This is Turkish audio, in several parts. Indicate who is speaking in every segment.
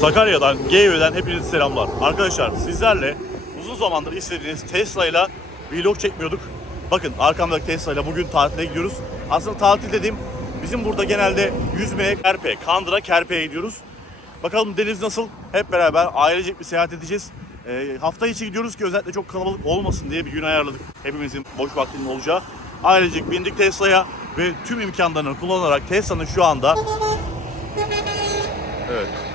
Speaker 1: Sakarya'dan, GV'den hepinize selamlar. Arkadaşlar sizlerle uzun zamandır istediğiniz Tesla ile vlog çekmiyorduk. Bakın arkamdaki Tesla ile bugün tatile gidiyoruz. Aslında tatil dediğim bizim burada genelde yüzmeye Kerpe, Kandıra Kerpe'ye gidiyoruz. Bakalım deniz nasıl? Hep beraber ailecek bir seyahat edeceğiz. Ee, hafta içi gidiyoruz ki özellikle çok kalabalık olmasın diye bir gün ayarladık. Hepimizin boş vaktinin olacağı. Ailecek bindik Tesla'ya ve tüm imkanlarını kullanarak Tesla'nın şu anda Evet.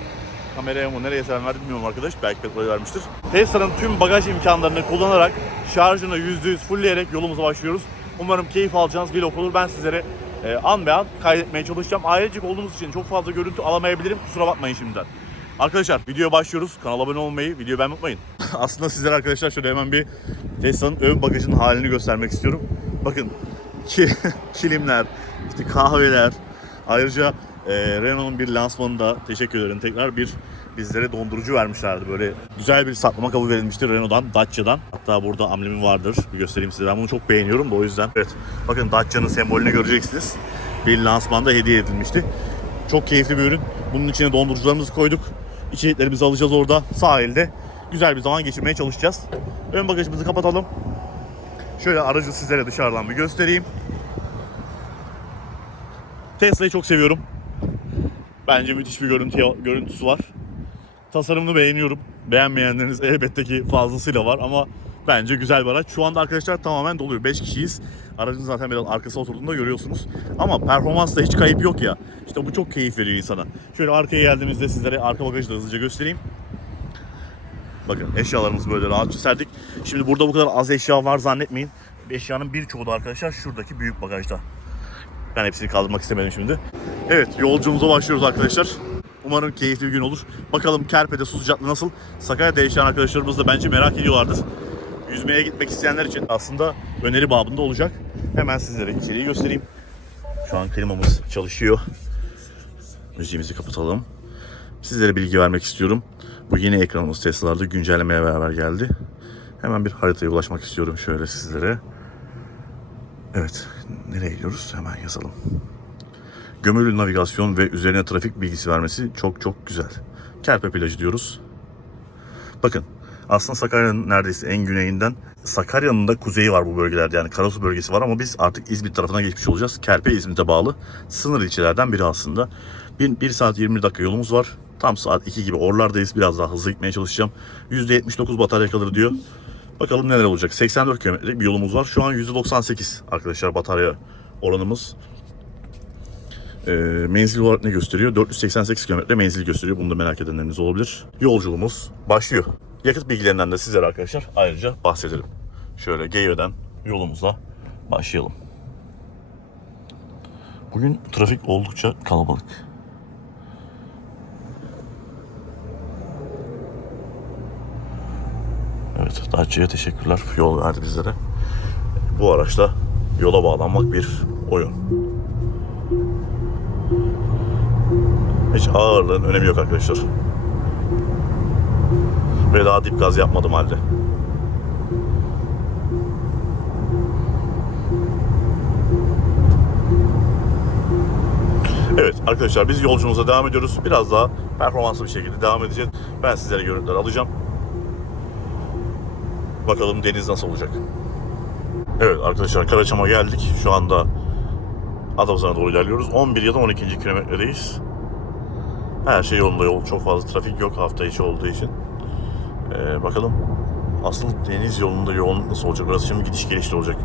Speaker 1: Kameraya mı nereye selam verdi bilmiyorum arkadaş. Belki petrol vermiştir. Tesla'nın tüm bagaj imkanlarını kullanarak şarjını %100 fullleyerek yolumuza başlıyoruz. Umarım keyif alacağınız vlog olur. Ben sizlere e, an be an kaydetmeye çalışacağım. Ailecek olduğumuz için çok fazla görüntü alamayabilirim. Kusura bakmayın şimdiden. Arkadaşlar videoya başlıyoruz. Kanala abone olmayı, videoyu beğenmeyi. Aslında sizlere arkadaşlar şöyle hemen bir Tesla'nın ön bagajının halini göstermek istiyorum. Bakın ki, kilimler, işte kahveler, ayrıca e, Renault'un bir lansmanında teşekkür ederim tekrar bir bizlere dondurucu vermişlerdi. Böyle güzel bir saklama kabı verilmişti Renault'dan, Dacia'dan. Hatta burada amblemi vardır. Bir göstereyim size. Ben bunu çok beğeniyorum da o yüzden. Evet. Bakın Dacia'nın sembolünü göreceksiniz. Bir lansmanda hediye edilmişti. Çok keyifli bir ürün. Bunun içine dondurucularımızı koyduk. İçeceklerimizi alacağız orada sahilde. Güzel bir zaman geçirmeye çalışacağız. Ön bagajımızı kapatalım. Şöyle aracı sizlere dışarıdan bir göstereyim. Tesla'yı çok seviyorum. Bence müthiş bir görüntü, görüntüsü var. Tasarımını beğeniyorum. Beğenmeyenleriniz elbette ki fazlasıyla var ama bence güzel bir araç. Şu anda arkadaşlar tamamen doluyor. 5 kişiyiz. Aracın zaten biraz arkası oturduğunda görüyorsunuz. Ama performansta hiç kayıp yok ya. İşte bu çok keyif veriyor insana. Şöyle arkaya geldiğimizde sizlere arka bagajı da hızlıca göstereyim. Bakın eşyalarımızı böyle rahatça serdik. Şimdi burada bu kadar az eşya var zannetmeyin. Eşyanın birçoğu da arkadaşlar şuradaki büyük bagajda. Ben hepsini kaldırmak istemedim şimdi. Evet yolculuğumuza başlıyoruz arkadaşlar. Umarım keyifli bir gün olur. Bakalım Kerpe'de su sıcaklığı nasıl? Sakarya'da yaşayan arkadaşlarımız da bence merak ediyorlardır. Yüzmeye gitmek isteyenler için aslında öneri babında olacak. Hemen sizlere içeriği göstereyim. Şu an klimamız çalışıyor. Müziğimizi kapatalım. Sizlere bilgi vermek istiyorum. Bu yeni ekranımız Tesla'larda güncellemeye beraber geldi. Hemen bir haritaya ulaşmak istiyorum şöyle sizlere. Evet, nereye gidiyoruz? Hemen yazalım. Gömülü navigasyon ve üzerine trafik bilgisi vermesi çok çok güzel. Kerpe plajı diyoruz. Bakın, aslında Sakarya'nın neredeyse en güneyinden Sakarya'nın da kuzeyi var bu bölgelerde yani Karasu bölgesi var ama biz artık İzmit tarafına geçmiş olacağız. Kerpe İzmit'e bağlı sınır ilçelerden biri aslında. 1, 1 saat 20 dakika yolumuz var. Tam saat 2 gibi oralardayız. Biraz daha hızlı gitmeye çalışacağım. %79 batarya kalır diyor. Bakalım neler olacak. 84 kilometrelik bir yolumuz var. Şu an %98 arkadaşlar batarya oranımız. Ee, menzil olarak ne gösteriyor? 488 kilometre menzil gösteriyor. Bunu da merak edenleriniz olabilir. Yolculuğumuz başlıyor. Yakıt bilgilerinden de sizlere arkadaşlar ayrıca bahsedelim. Şöyle Geyve'den yolumuza başlayalım. Bugün trafik oldukça kalabalık. Evet, Dacia'ya teşekkürler. Yol verdi bizlere. Bu araçla yola bağlanmak bir oyun. Hiç ağırlığın önemi yok arkadaşlar. Ve daha dip gaz yapmadım halde. Evet arkadaşlar biz yolculuğumuza devam ediyoruz. Biraz daha performanslı bir şekilde devam edeceğiz. Ben sizlere görüntüler alacağım. Bakalım deniz nasıl olacak. Evet arkadaşlar Karaçam'a geldik. Şu anda Adapazarı'na doğru ilerliyoruz. 11 ya da 12. kilometredeyiz. Her şey yolunda yol. Çok fazla trafik yok hafta içi olduğu için. Ee, bakalım asıl deniz yolunda yoğunluk nasıl olacak? Burası şimdi gidiş gelişli olacak.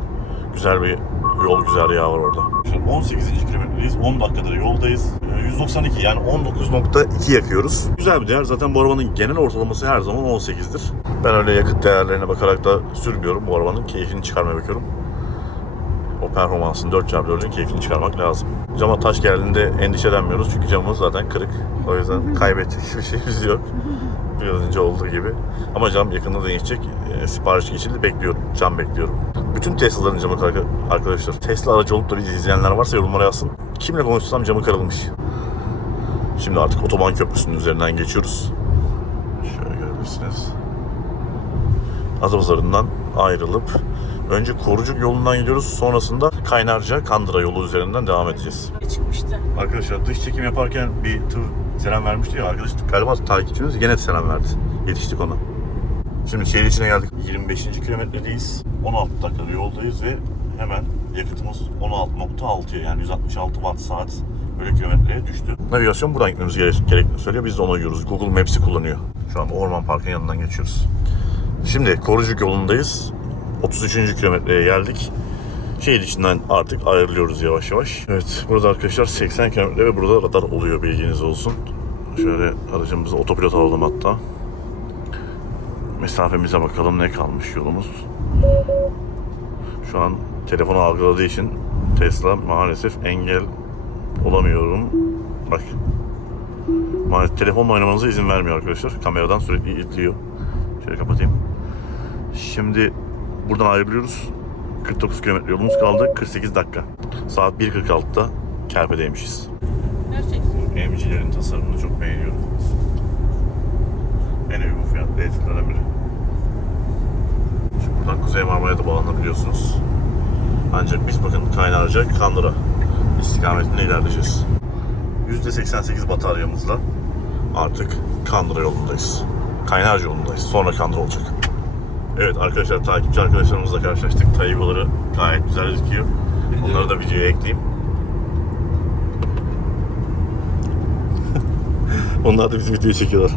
Speaker 1: Güzel bir yol güzergahı var orada. 18. kilometredeyiz. 10 dakikadır yoldayız. Ee, 192 yani 19.2 yakıyoruz. Güzel bir değer. Zaten bu arabanın genel ortalaması her zaman 18'dir. Ben öyle yakıt değerlerine bakarak da sürmüyorum. Bu arabanın keyfini çıkarmaya bakıyorum. O performansın 4x4'ün keyfini çıkarmak lazım. Cama taş geldiğinde endişelenmiyoruz çünkü camımız zaten kırık. O yüzden kaybedecek hiçbir şeyimiz yok. Biraz önce olduğu gibi. Ama cam yakında değişecek. E, sipariş geçildi. Bekliyorum. Cam bekliyorum. Bütün Tesla'ların camı kırık arkadaşlar. Tesla aracı olup da bizi izleyenler varsa yorumlara yazsın. Kimle konuşsam camı kırılmış. Şimdi artık otoban köprüsünün üzerinden geçiyoruz. Şöyle görebilirsiniz. Adapazarı'ndan ayrılıp önce Korucuk yolundan gidiyoruz. Sonrasında Kaynarca Kandıra yolu üzerinden devam edeceğiz.
Speaker 2: çıkmıştı.
Speaker 1: Arkadaşlar dış çekim yaparken bir tır selam vermişti ya arkadaş galiba takipçimiz gene selam verdi. Yetiştik ona. Şimdi şehir içine geldik. 25. kilometredeyiz. 16 dakikada yoldayız ve hemen yakıtımız 16.6 yani 166 watt saat böyle kilometreye düştü. Navigasyon buradan gitmemiz gerek- gerektiğini söylüyor. Biz de ona uyuyoruz. Google Maps'i kullanıyor. Şu an Orman Park'ın yanından geçiyoruz. Şimdi Korucuk yolundayız. 33. kilometreye geldik. Şehir içinden artık ayrılıyoruz yavaş yavaş. Evet burada arkadaşlar 80 kilometre ve burada radar oluyor bilginiz olsun. Şöyle aracımızı otopilot alalım hatta. Mesafemize bakalım ne kalmış yolumuz. Şu an telefonu algıladığı için Tesla maalesef engel olamıyorum. Bak. Maalesef telefonla oynamanıza izin vermiyor arkadaşlar. Kameradan sürekli izliyor. Şöyle kapatayım. Şimdi buradan ayrılıyoruz. 49 kilometre yolumuz kaldı. 48 dakika. Saat 1.46'da Kerpe'deymişiz.
Speaker 2: Gerçekten.
Speaker 1: Emcilerin tasarımını çok beğeniyorum. En uygun fiyatlı etiklerden biri. Şimdi buradan Kuzey Marmara'ya da bağlanabiliyorsunuz. Ancak biz bakın Kaynarca, Kandıra istikametinde ilerleyeceğiz. %88 bataryamızla artık Kandıra yolundayız. Kaynarca yolundayız. Sonra Kandıra olacak. Evet arkadaşlar takipçi arkadaşlarımızla karşılaştık. Taygoları gayet güzel gözüküyor. Onları da videoya ekleyeyim. Onlar da bizi videoya çekiyorlar.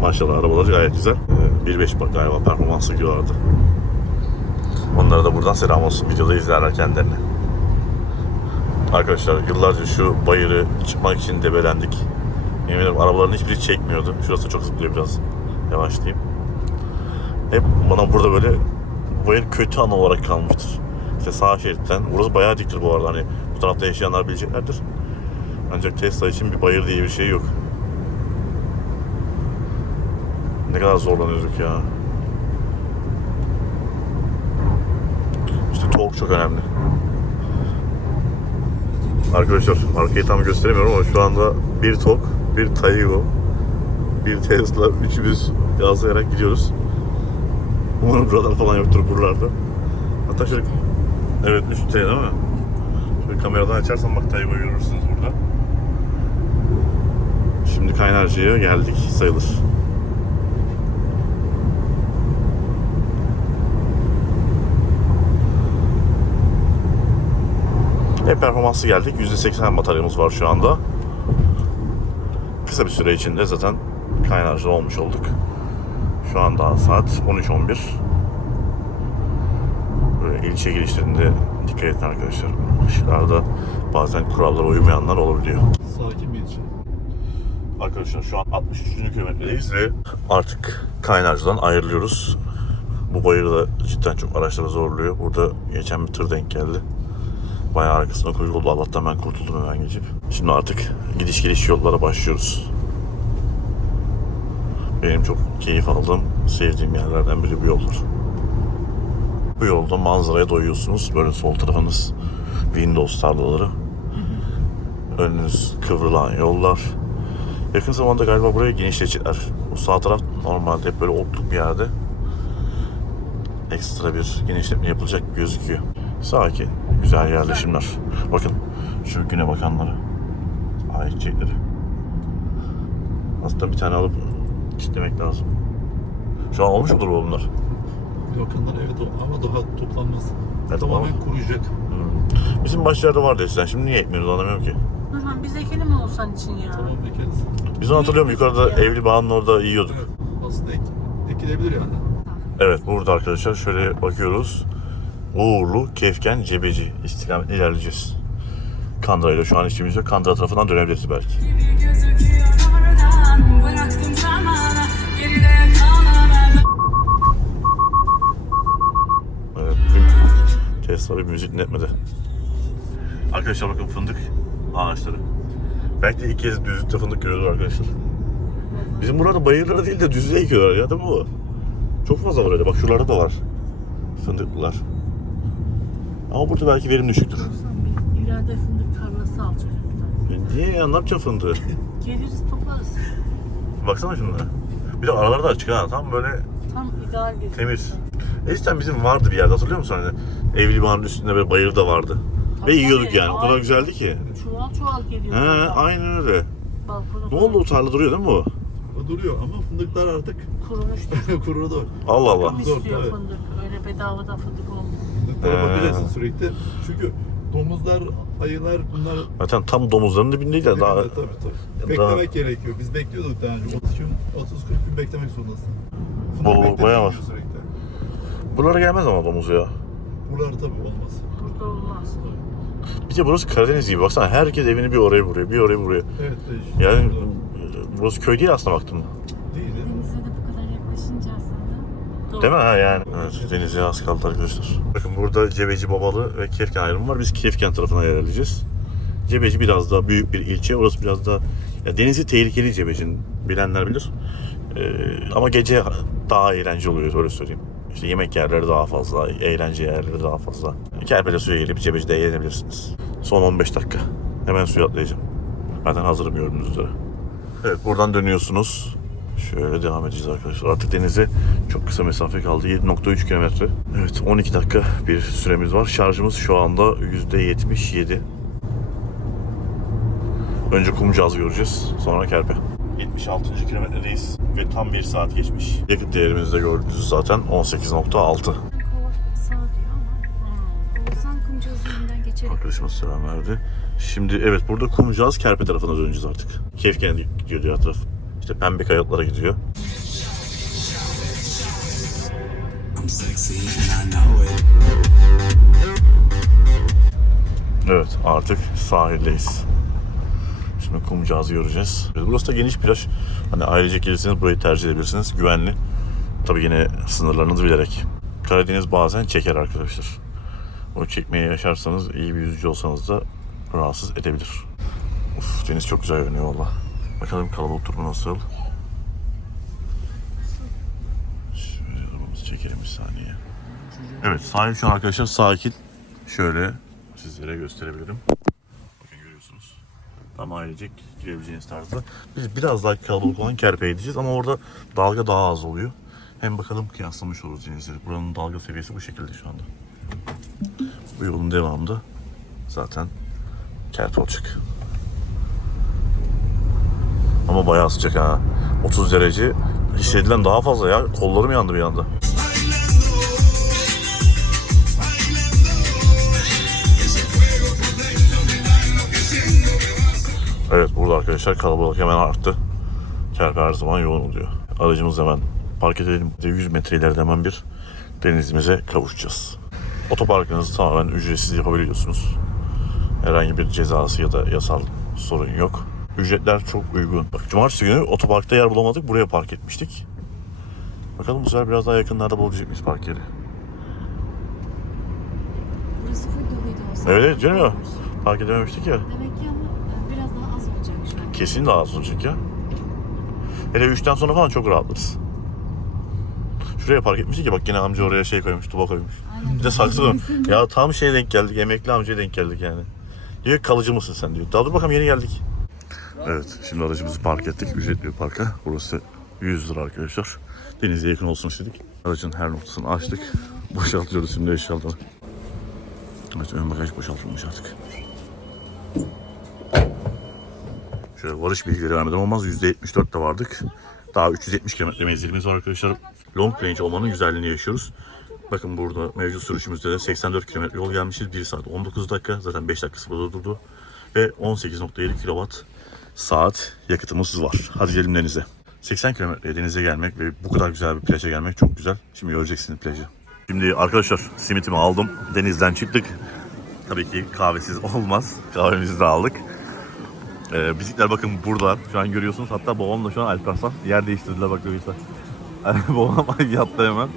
Speaker 1: Maşallah arabalar gayet güzel. Ee, 1.5 bak galiba performanslı gidiyorlardı. Onlara da buradan selam olsun. Videoda izlerler kendilerini. Arkadaşlar yıllarca şu bayırı çıkmak için debelendik. Yemin ederim arabaların hiçbiri çekmiyordu. Şurası çok zıplıyor biraz. Yavaşlayayım. Hep bana burada böyle bu bayır kötü an olarak kalmıştır. İşte sağ şeritten. Burası bayağı diktir bu arada. Hani bu tarafta yaşayanlar bileceklerdir. Ancak Tesla için bir bayır diye bir şey yok. Ne kadar zorlanıyorduk ya. İşte tork çok önemli. Arkadaşlar arkayı tam gösteremiyorum ama şu anda bir tok, bir Taygo, bir Tesla, üçümüz gazlayarak gidiyoruz. Umarım buralar falan yoktur buralarda. Hatta şöyle... Evet 3 T değil mi? Şöyle kameradan açarsan bak Taygo'yu görürsünüz burada. Şimdi Kaynarca'ya geldik sayılır. Hep performanslı geldik. %80 bataryamız var şu anda. Kısa bir süre içinde zaten kaynarcı olmuş olduk. Şu anda saat 13.11. Böyle ilçe girişlerinde dikkat edin arkadaşlar. Işıklarda bazen kurallara uymayanlar olabiliyor.
Speaker 3: Sakin bir ilçe.
Speaker 1: Arkadaşlar şu an 63. kilometredeyiz ve artık Kaynarca'dan ayrılıyoruz. Bu bayır da cidden çok araçları zorluyor. Burada geçen bir tır denk geldi. Bayağı arkasına kuyruk oldu. Allah'tan ben kurtuldum hemen geçip. Şimdi artık gidiş geliş yollara başlıyoruz. Benim çok keyif aldığım, sevdiğim yerlerden biri bu yollar. Bu yolda manzaraya doyuyorsunuz. Böyle sol tarafınız Windows tarlaları. Önünüz kıvrılan yollar. Yakın zamanda galiba buraya genişletecekler. Bu sağ taraf normalde hep böyle otluk bir yerde. Ekstra bir genişletme yapılacak gözüküyor. Sakin, güzel yerleşimler. Bakın şu güne bakanlara. Ait çiçekleri. Aslında bir tane alıp çitlemek lazım. Şu an olmuş mudur bu bunlar?
Speaker 3: Yakınlar evet ama daha toplanmaz.
Speaker 1: Evet,
Speaker 3: Tamamen
Speaker 1: ama-
Speaker 3: kuruyacak.
Speaker 1: Bizim başlarda vardı eskiden. Şimdi niye ekmiyoruz anlamıyorum ki.
Speaker 2: Nurhan biz ekelim mi olsan için ya?
Speaker 3: Tamam ekeriz.
Speaker 1: Biz onu hatırlıyorum yukarıda evli bağının orada yiyorduk.
Speaker 3: Evet. Aslında ek, ekilebilir yani.
Speaker 1: Evet burada arkadaşlar şöyle bakıyoruz. Uğurlu, Kefken, Cebeci istikamet ilerleyeceğiz. Kandıra ile şu an işimiz yok. Kandıra tarafından dönebiliriz belki. Tesla bir müzik dinletmedi. Arkadaşlar bakın fındık ağaçları. Belki de ilk kez düzlükte fındık görüyoruz arkadaşlar. Bizim burada bayırlara değil de düzlüğe ekiyorlar ya değil mi bu? Çok fazla var öyle. Bak şuralarda da var. Fındıklılar. Ama burada belki verim düşüktür.
Speaker 2: İleride fındık tarlası al çocuklar.
Speaker 1: E Niye ya? Ne yapacaksın fındığı?
Speaker 2: Geliriz toplarız.
Speaker 1: Baksana şunlara. Bir de araları da açık ha. Tam böyle
Speaker 2: Tam ideal bir
Speaker 1: temiz. Eskiden bizim vardı bir yerde hatırlıyor musun? Hani evli bağın üstünde böyle bayır da vardı.
Speaker 2: Tabii,
Speaker 1: Ve yiyorduk
Speaker 2: tabii.
Speaker 1: yani. O kadar güzeldi ki.
Speaker 2: Çuval çuval geliyor.
Speaker 1: He, aynen öyle.
Speaker 2: balkona
Speaker 1: Ne oldu o tarla duruyor değil mi bu?
Speaker 3: O duruyor ama fındıklar artık
Speaker 2: kurumuştur.
Speaker 3: kurudu.
Speaker 1: Allah Allah.
Speaker 3: Zor,
Speaker 2: istiyor
Speaker 3: evet.
Speaker 2: fındık. Öyle bedavadan fındık olmuyor.
Speaker 3: Fındıklara
Speaker 1: Ee.
Speaker 3: bakacaksın sürekli. Çünkü domuzlar, ayılar bunlar
Speaker 1: Zaten tam domuzların dibindeyiz ya daha.
Speaker 3: tabii tabii.
Speaker 1: Daha-
Speaker 3: Beklemek gerekiyor. Biz bekliyorduk daha önce. 30 gün, 30-40 gün beklemek zorundasın. Fındık
Speaker 1: Oo,
Speaker 3: beklemek
Speaker 1: bayağı var.
Speaker 3: gerekiyor Sürekli.
Speaker 1: Buralara gelmez ama domuz ya.
Speaker 3: Buralar tabii olmaz.
Speaker 2: Burada olmaz.
Speaker 1: Bir de burası Karadeniz gibi. Baksana herkes evini bir oraya vuruyor, bir oraya vuruyor.
Speaker 3: Evet değişik.
Speaker 1: Yani e, burası köy değil aslında baktığımda.
Speaker 3: Değil de.
Speaker 4: Denize de bu kadar yaklaşınca aslında.
Speaker 2: Doğru.
Speaker 1: Değil mi ha yani? Evet denize az kaldı arkadaşlar. Bakın burada Cebeci Babalı ve Kefken ayrımı var. Biz Kefken tarafına yer alacağız. Cebeci biraz daha büyük bir ilçe. Orası biraz daha... Ya denizi tehlikeli Cebeci'nin. Bilenler bilir. Ee, ama gece daha eğlence oluyor öyle söyleyeyim. İşte yemek yerleri daha fazla, eğlence yerleri daha fazla. Kerpede suya gelip Cebeci'de eğlenebilirsiniz. Son 15 dakika. Hemen suya atlayacağım. Zaten hazırım gördüğünüz üzere. Evet buradan dönüyorsunuz. Şöyle devam edeceğiz arkadaşlar. Artık denize çok kısa mesafe kaldı. 7.3 kilometre. Evet 12 dakika bir süremiz var. Şarjımız şu anda %77. Önce Kumcaz göreceğiz. Sonra Kerpe. 76. kilometredeyiz ve tam 1 saat geçmiş. Yakıt değerimizi de gördünüz zaten 18.6.
Speaker 4: Kova sağ diyor ama Oğuzhan Kumcaz üzerinden geçelim.
Speaker 1: Arkadaşımız selam verdi. Şimdi evet burada Kumcaz Kerpe tarafına döneceğiz artık. Kefken'e gidiyor diğer taraf. İşte pembe kayıtlara gidiyor. Evet artık sahildeyiz. Şimdi Kumcağız'ı göreceğiz. Burası da geniş plaj. Hani ailece gelirseniz burayı tercih edebilirsiniz. Güvenli. Tabii yine sınırlarınızı bilerek. Karadeniz bazen çeker arkadaşlar. O çekmeyi yaşarsanız iyi bir yüzücü olsanız da rahatsız edebilir. Uf, deniz çok güzel görünüyor valla. Bakalım kalabalık durumu nasıl. Şöyle arabamızı çekelim bir saniye. Evet sahil şu an arkadaşlar sakin. Şöyle sizlere gösterebilirim. Tam ailecek girebileceğiniz tarzda. Biz biraz daha kalabalık olan Kerpe'ye gideceğiz ama orada dalga daha az oluyor. Hem bakalım kıyaslamış oluruz denizleri. Buranın dalga seviyesi bu şekilde şu anda. Bu yolun devamında zaten Kerpe olacak. Ama bayağı sıcak ha. 30 derece hissedilen daha fazla ya. Kollarım yandı bir anda. Burada arkadaşlar kalabalık hemen arttı. Kerpe her zaman yoğun oluyor. Aracımız hemen park edelim. 100 metre ileride hemen bir denizimize kavuşacağız. Otoparkınızı tamamen ücretsiz yapabiliyorsunuz. Herhangi bir cezası ya da yasal sorun yok. Ücretler çok uygun. Bak cumartesi günü otoparkta yer bulamadık. Buraya park etmiştik. Bakalım bu sefer biraz daha yakınlarda bulabilecek miyiz park yeri?
Speaker 4: Burası full doluydu Oğuzhan.
Speaker 1: Evet canım. Park edememiştik ya.
Speaker 4: Demek ki ama e, biraz daha az olacak şu an.
Speaker 1: Kesin olacak ya. Hele 3'ten sonra falan çok rahatlarız. Şuraya park etmiştik ya bak yine amca oraya şey koymuş, tuba koymuş.
Speaker 4: Aynen.
Speaker 1: Bir de saksı koymuş. Ya tam şeye denk geldik, emekli amcaya denk geldik yani. Diyor ki, kalıcı mısın sen diyor. Daha dur bakalım yeni geldik. Evet şimdi aracımızı park ettik. Ücretli bir parka. Burası 100 lira arkadaşlar. Denize yakın olsun istedik. Aracın her noktasını açtık. Boşaltıyoruz şimdi eşyaları. Evet ön bagaj boşaltılmış artık. Şöyle varış bilgileri vermeden olmaz. %74'te vardık. Daha 370 kilometre menzilimiz var arkadaşlar. Long range olmanın güzelliğini yaşıyoruz. Bakın burada mevcut sürüşümüzde de 84 kilometre yol gelmişiz. 1 saat 19 dakika. Zaten 5 dakikası burada durdu. Ve 18.7 kilowatt saat yakıtımız var. Hadi gidelim denize. 80 kilometreye denize gelmek ve bu kadar güzel bir plaja gelmek çok güzel. Şimdi göreceksiniz plajı. Şimdi arkadaşlar simitimi aldım. Denizden çıktık. Tabii ki kahvesiz olmaz. Kahvemizi de aldık. Ee, bizikler bakın burada. Şu an görüyorsunuz. Hatta babamla şu an Alparslan yer değiştirdiler bak görüyorsunuz. Babam yattı hemen.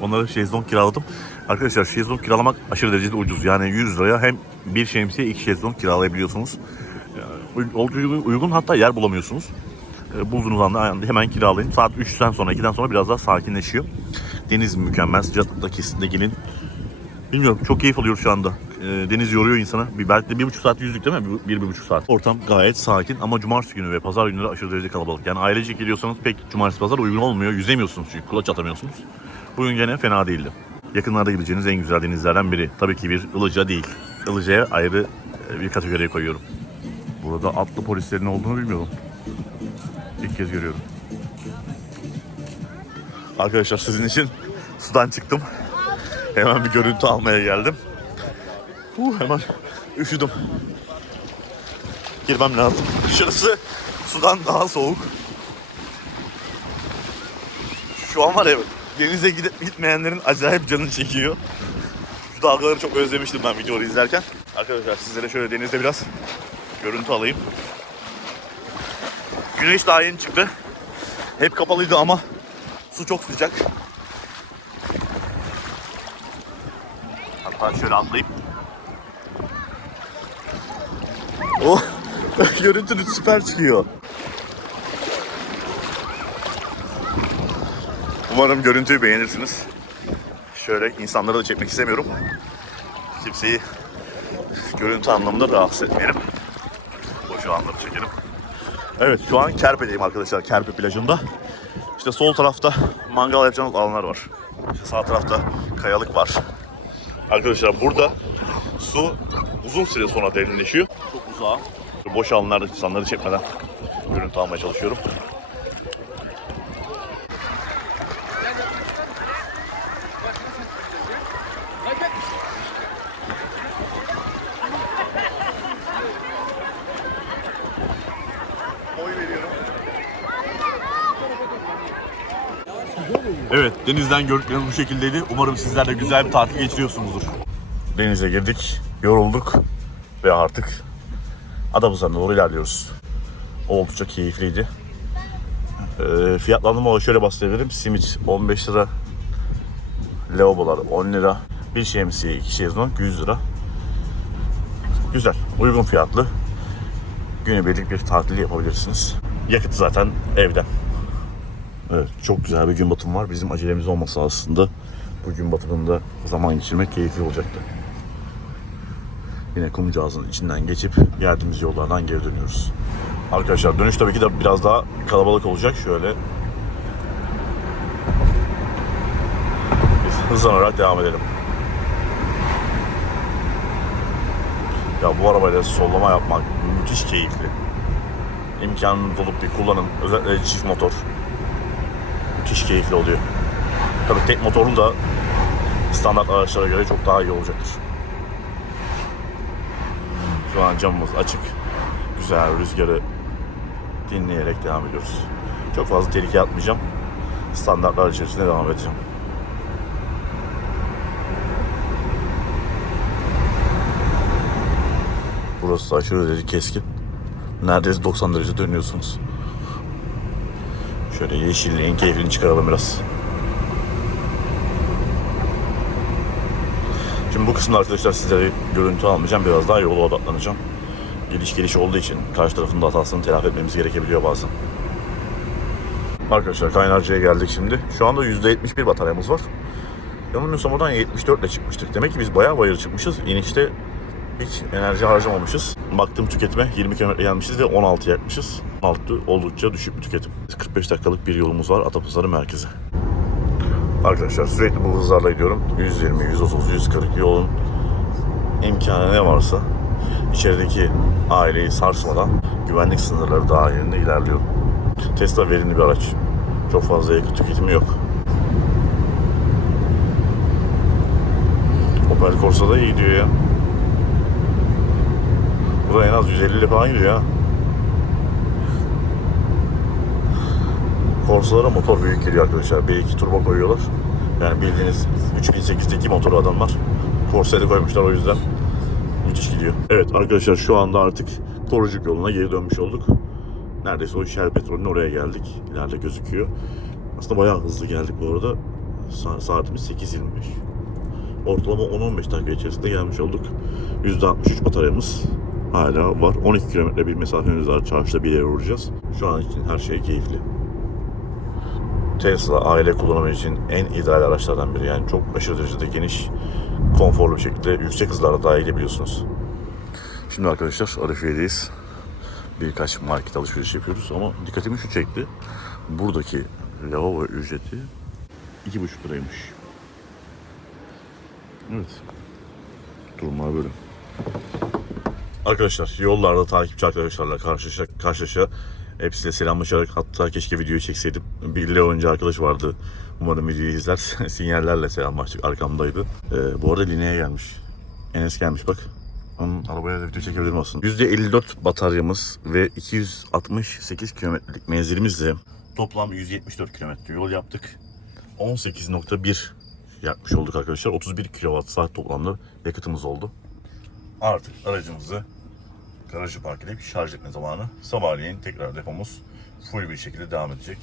Speaker 1: Onlara şezlong kiraladım. Arkadaşlar şezlong kiralamak aşırı derecede ucuz. Yani 100 liraya hem bir şemsiye iki şezlong kiralayabiliyorsunuz. Yani uygun, uygun hatta yer bulamıyorsunuz. Ee, bulduğunuz anda hemen kiralayın. Saat 3'ten sonra 2'den sonra biraz daha sakinleşiyor. Deniz mükemmel. Sıcaklıkta kesinlikle gelin. Bilmiyorum çok keyif alıyoruz şu anda. Ee, deniz yoruyor insana. Bir, belki de bir buçuk saat yüzdük değil mi? Bir, bir, bir buçuk saat. Ortam gayet sakin ama cumartesi günü ve pazar günleri aşırı derece kalabalık. Yani ailece geliyorsanız pek cumartesi pazar uygun olmuyor. Yüzemiyorsunuz çünkü kulaç atamıyorsunuz. Bugün gene fena değildi. Yakınlarda gideceğiniz en güzel denizlerden biri. Tabii ki bir Ilıca değil. Ilıca'ya ayrı e, bir kategoriye koyuyorum. Burada atlı polislerin olduğunu bilmiyordum. İlk kez görüyorum. Arkadaşlar sizin için sudan çıktım. Hemen bir görüntü almaya geldim. Uh, hemen üşüdüm. Girmem lazım. Dışarısı sudan daha soğuk. Şu an var ya denize gidip gitmeyenlerin acayip canını çekiyor. Şu dalgaları çok özlemiştim ben videoyu izlerken. Arkadaşlar sizlere şöyle denizde biraz görüntü alayım. Güneş daha yeni çıktı. Hep kapalıydı ama su çok sıcak. Hatta şöyle atlayayım. Oh, görüntünüz süper çıkıyor. Umarım görüntüyü beğenirsiniz. Şöyle insanları da çekmek istemiyorum. Kimseyi görüntü anlamında rahatsız etmeyelim. Boş alanları çekelim. Evet şu an Kerpe'deyim arkadaşlar. Kerpe plajında. İşte sol tarafta mangal yapacağımız alanlar var. İşte sağ tarafta kayalık var. Arkadaşlar burada su uzun süre sonra derinleşiyor. Çok uzağa. Boş alanlarda insanları çekmeden görüntü almaya çalışıyorum. Evet, denizden gördüklerimiz bu şekildeydi. Umarım sizler de güzel bir tatil geçiriyorsunuzdur. Denize girdik, yorulduk ve artık adamızdan doğru ilerliyoruz. Oldukça keyifliydi. Ee, fiyatlandırma şöyle bahsedebilirim. Simit 15 lira, lavabolar 10 lira, bir şemsiye, iki şezlong 100 lira. Güzel, uygun fiyatlı. Günübirlik bir tatil yapabilirsiniz. Yakıt zaten evden. Evet, çok güzel bir gün batımı var. Bizim acelemiz olmasa aslında bu gün batımında zaman geçirmek keyifli olacaktı. Yine Kumcağız'ın içinden geçip geldiğimiz yollardan geri dönüyoruz. Arkadaşlar dönüş tabii ki de biraz daha kalabalık olacak. Şöyle biz hızlanarak devam edelim. Ya bu arabayla sollama yapmak müthiş keyifli. İmkanınız olup bir kullanın. Özellikle çift motor. Müthiş keyifli oluyor. Tabii tek motorun da standart araçlara göre çok daha iyi olacaktır. Şu an camımız açık. Güzel rüzgarı dinleyerek devam ediyoruz. Çok fazla tehlike atmayacağım. Standartlar içerisinde devam edeceğim. Burası aşırı derece keskin. Neredeyse 90 derece dönüyorsunuz. Şöyle yeşilliğin keyfini çıkaralım biraz. Şimdi bu kısımda arkadaşlar sizlere görüntü almayacağım. Biraz daha yola odaklanacağım. Geliş geliş olduğu için karşı tarafın da hatasını telafi etmemiz gerekebiliyor bazen. Arkadaşlar Kaynarca'ya geldik şimdi. Şu anda %71 bataryamız var. Yanılmıyorsam oradan 74 ile çıkmıştık. Demek ki biz bayağı bayır çıkmışız. İnişte hiç enerji harcamamışız. Baktım tüketime 20 km gelmişiz ve 16 yakmışız. 16 oldukça düşük bir tüketim. 45 dakikalık bir yolumuz var Atapazarı merkeze. Arkadaşlar sürekli bu hızlarla gidiyorum. 120, 130, 140 yolun imkanı ne varsa içerideki aileyi sarsmadan güvenlik sınırları dahilinde ilerliyorum. Tesla verimli bir araç. Çok fazla yakıt tüketimi yok. Opel Corsa da iyi gidiyor ya. Bu da en az 150 ile falan gidiyor ya. Corsa'lara motor büyük geliyor arkadaşlar. B2 turbo koyuyorlar. Yani bildiğiniz 3008'deki motoru adamlar. Corsa'yı koymuşlar o yüzden. Müthiş gidiyor. Evet arkadaşlar şu anda artık Korucuk yoluna geri dönmüş olduk. Neredeyse o Shell petrolün oraya geldik. İleride gözüküyor. Aslında bayağı hızlı geldik bu arada. Sa- saatimiz 8.25. Ortalama 10-15 dakika içerisinde gelmiş olduk. %63 bataryamız hala var. 12 kilometre bir mesafemiz var. Çarşıda bir yere uğrayacağız. Şu an için her şey keyifli. Tesla aile kullanımı için en ideal araçlardan biri. Yani çok aşırı derecede geniş, konforlu bir şekilde yüksek hızlarda daha gidebiliyorsunuz. Şimdi arkadaşlar Arifiye'deyiz. Birkaç market alışveriş yapıyoruz ama dikkatimi şu çekti. Buradaki lavabo ücreti 2,5 liraymış. Evet. Durumlar böyle. Arkadaşlar yollarda takipçi arkadaşlarla karşılaşa, karşılaşa Hepsiyle selamlaşarak hatta keşke videoyu çekseydim. Bir oyuncu arkadaş vardı. Umarım videoyu izler. Sinyallerle selamlaştık. Arkamdaydı. Ee, bu arada Line'ye gelmiş. Enes gelmiş bak. Onun arabaya da video çekebilirim aslında. %54 bataryamız ve 268 kilometrelik menzilimizle toplam 174 kilometre yol yaptık. 18.1 yakmış olduk arkadaşlar. 31 kWh toplamda yakıtımız oldu. Artık aracımızı garajı park edip şarj etme zamanı. Sabahleyin tekrar depomuz full bir şekilde devam edecek.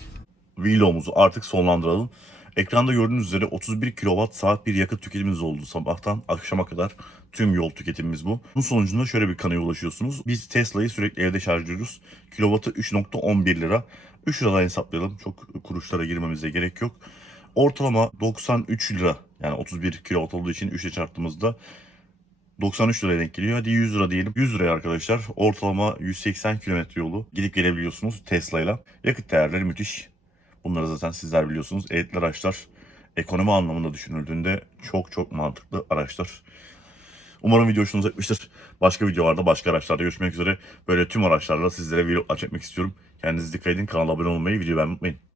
Speaker 1: Vlogumuzu artık sonlandıralım. Ekranda gördüğünüz üzere 31 kWh saat bir yakıt tüketimimiz oldu sabahtan akşama kadar. Tüm yol tüketimimiz bu. Bunun sonucunda şöyle bir kanıya ulaşıyorsunuz. Biz Tesla'yı sürekli evde şarj ediyoruz. Kilovatı 3.11 lira. 3 liradan hesaplayalım. Çok kuruşlara girmemize gerek yok. Ortalama 93 lira. Yani 31 kilowatt olduğu için 3'e çarptığımızda 93 liraya denk geliyor. Hadi 100 lira diyelim. 100 liraya arkadaşlar ortalama 180 kilometre yolu gidip gelebiliyorsunuz Tesla ile. Yakıt değerleri müthiş. Bunları zaten sizler biliyorsunuz. Elektrikli araçlar ekonomi anlamında düşünüldüğünde çok çok mantıklı araçlar. Umarım video hoşunuza gitmiştir. Başka videolarda başka araçlarda görüşmek üzere. Böyle tüm araçlarla sizlere video çekmek istiyorum. Kendinize dikkat edin. Kanala abone olmayı, videoyu beğenmeyi unutmayın.